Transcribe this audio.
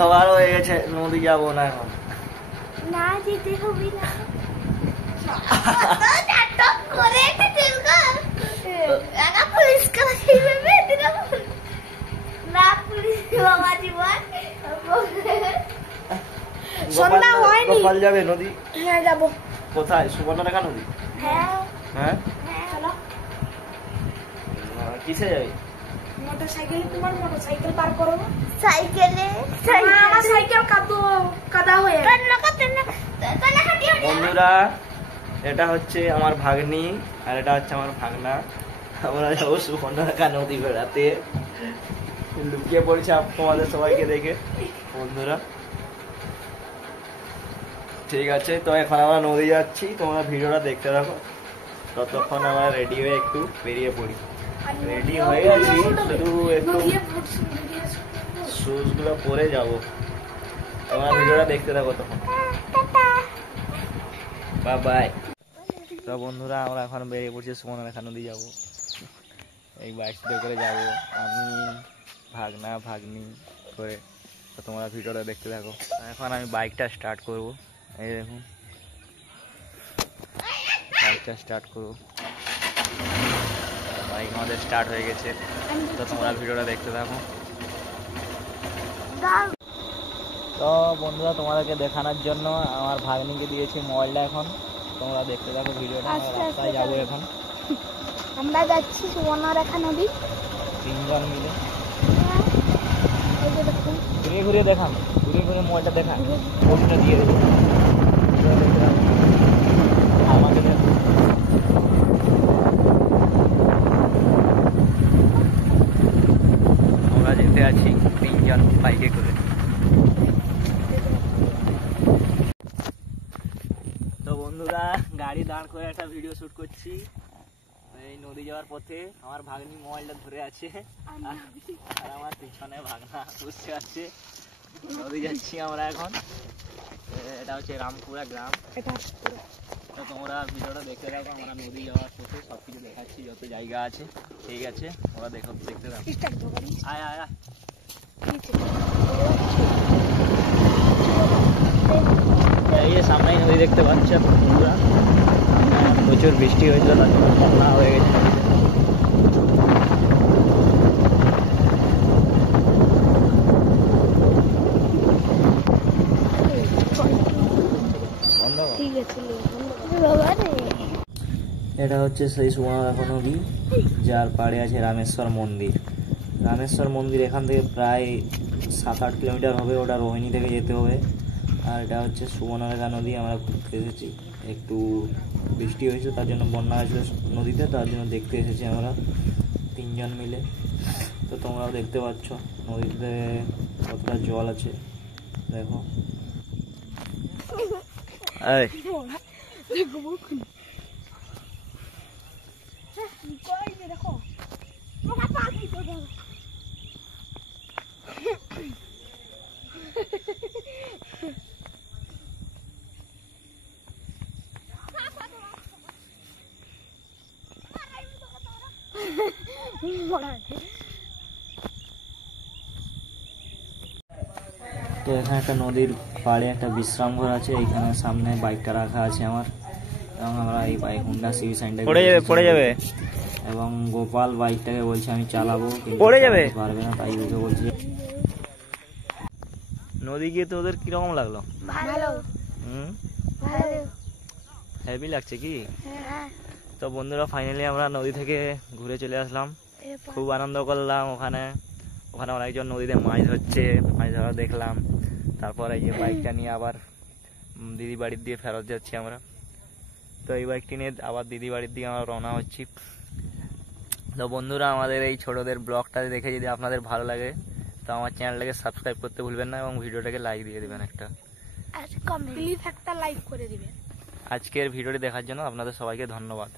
সবার হয়ে গেছে, নদী যাবো না এখন। না যেতে হবে না। সন্ধ্যা হয়নি। গোপাল যাবে নদী? হ্যাঁ যাবো। কোথায়? সুবর্ণরেখা নদী? হ্যাঁ হ্যাঁ চলো। কিসে যাবি? মোটরসাইকেল, তোমার মোটরসাইকেল পার করো। সাইকেলে? আমার সাইকেল কাদা হয়ে বন্ধুরা, এটা হচ্ছে আমার ভাগ্নি আর এটা হচ্ছে আমার ভাগনা। আমরা যাবো সুবর্ণরেখা নদী বেড়াতে। লুকিয়ে পড়েছে তোমাদের সবাইকে দেখে বন্ধুরা। ঠিক আছে, তো এখন আমরা নদী যাচ্ছি, তোমরা ভিডিওটা দেখতে থাকো। ততক্ষণ আমরা রেডি হয়ে একটু বেরিয়ে পড়ি। রেডি হয়ে গেছি, শুধু একটু শুজ গুলো পরে যাবো। তোমরা ভিডিওটা দেখতে থাকো তখন। Bye bye. তো বন্ধুরা, আমরা এখন বেরিয়ে পড়ছি, সুবর্ণরেখা নদী যাবো। এই বাইকটা করে যাবো আমি, ভাগনা ভাগ্নি করে। তো তোমরা ভিডিওটা দেখতে থাকো। এখন আমি বাইকটা স্টার্ট করব। এই দেখুন, বাইকটা স্টার্ট করবো। বাইক আমাদের স্টার্ট হয়ে গেছে। তো তোমরা ভিডিওটা দেখতে থাকো। তো বন্ধুরা, তোমাদেরকে দেখানোর জন্য আমার ভাগ্নিকে দিয়েছি মোবাইলটা। এখন তোমরা দেখতে থাকো ভিডিওটা। রাস্তায় যাবো এখন। আমরা যাচ্ছি সুবর্ণরেখা নদী, 3 জন মিলে। ঘুরিয়ে ঘুরিয়ে দেখান, ঘুরিয়ে ঘুরিয়ে মোবাইলটা দেখান, ফোনটা দিয়ে দেবো। আমাকে আমরা যেতে আছি 3 জন বাইকে করে। তো বন্ধুরা, গাড়ি দাঁড় করে একটা ভিডিও শুট করছি। এই নদী যাওয়ার পথে আমার ভাগ্নি মোবাইলটা ধরে আছে, আর আমার পিছনে ভাগনা বসে আছে। নদী যাচ্ছি আমরা এখন। এটা হচ্ছে রামপুরা গ্রাম। তো তোমরা ভিডিওটা দেখতে থাকো। আমরা নদী যাওয়ার পথে সবকিছু দেখাচ্ছি, যত জায়গা আছে। ঠিক আছে, তোমরা দেখতে থাকো। আয় আয় আয়। এই যে সামনেই নদী দেখতে পাচ্ছ বন্ধুরা। প্রচুর বৃষ্টি হয়েছিল, তার জন্য বন্যা হয়ে গেছে। এটা হচ্ছে সেই সুবর্ণরেখা নদী, যার পাড়ে আছে রামেশ্বর মন্দির। রামেশ্বর মন্দির এখান থেকে প্রায় 7-8 কিলোমিটার হবে। ওটা রোহিণী থেকে যেতে হবে। আর এটা হচ্ছে সুবর্ণরেখা নদী। আমরা ঘুরতে এসেছি, একটু বৃষ্টি হয়েছে, তার জন্য বন্যা হয়েছিল নদীতে, তার জন্য দেখতে এসেছি আমরা 3 জন মিলে। তো তোমরাও দেখতে পাচ্ছ নদীতে কতটা জল আছে, দেখো। তো এখানে একটা নদীর পাড়ে একটা বিশ্রাম ঘর আছে। এইখানে সামনে বাইকটা রাখা আছে আমার, এবং আমরা এই বাইক হুন্ডা সিভি সাইনটা পড়ে যাবে। এবং গোপাল বাইকটাকে বলছে আমি চালাবো, পড়ে যাবে পারবে না, তাই ওকে বলছি। নদী গিয়ে তো ওদের কিরকম লাগলো? ভালো। হেভি লাগছে কি? তো বন্ধুরা, ফাইনালি আমরা নদী থেকে ঘুরে চলে আসলাম। খুব আনন্দ করলাম। ওখানে অনেকজন নদীতে মাছ ধরছে, মাছ ধরা দেখলাম। তারপর এই যে বাইকটা নিয়ে আবার দিদি বাড়ির দিয়ে ফেরত যাচ্ছি আমরা। তো এই বাইকটি নিয়ে আবার দিদি বাড়ির দিকে আমরা রওনা হচ্ছি। তো বন্ধুরা, আমাদের এই ছোটদের ব্লগটা দেখে যদি আপনাদের ভালো লাগে, তো আমার চ্যানেলটাকে সাবস্ক্রাইব করতে ভুলবেন না, এবং ভিডিওটাকে লাইক দিয়ে দেবেন একটা। প্লিজ একটা লাইক করে দিবেন। আজকের ভিডিওটি দেখার জন্য আপনাদের সবাইকে ধন্যবাদ।